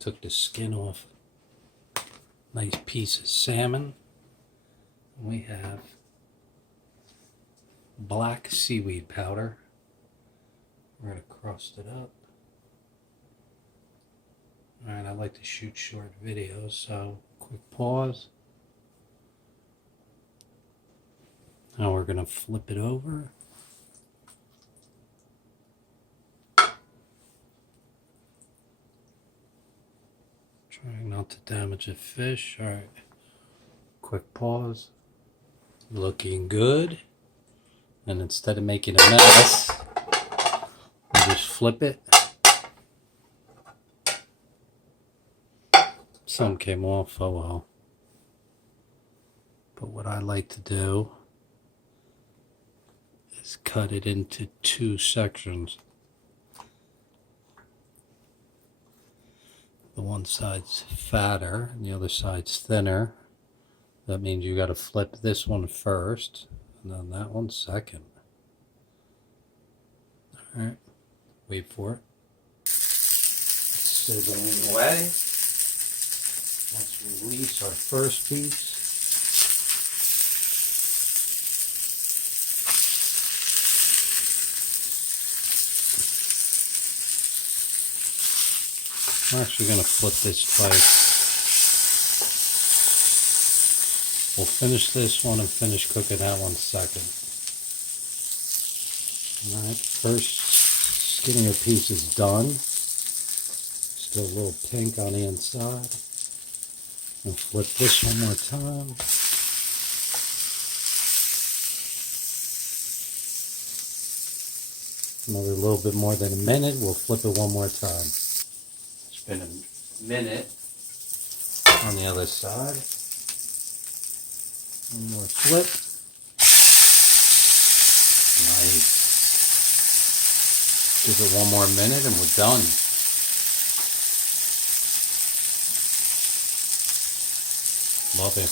Took the skin off. Nice piece of salmon. We have black seaweed powder. We're going to crust it up. Alright, I like to shoot short videos, so quick pause. Now we're going to flip it over. Trying not to damage the fish. Alright, quick pause. Looking good. And instead of making a mess, we just flip it. Some came off, oh well. But what I like to do is cut it into two sections. The one side's fatter and the other side's thinner. That means you got to flip this one first and then that one second. Alright, wait for it. It's sizzling away. Let's release our first piece. I'm actually going to flip this twice. We'll finish this one and finish cooking that one second. Alright, first skinnier piece is done. Still a little pink on the inside. And flip this one more time. Another little bit more than a minute. We'll flip it one more time. It's been a minute on the other side. One more flip. Nice. Give it one more minute and we're done. Love it.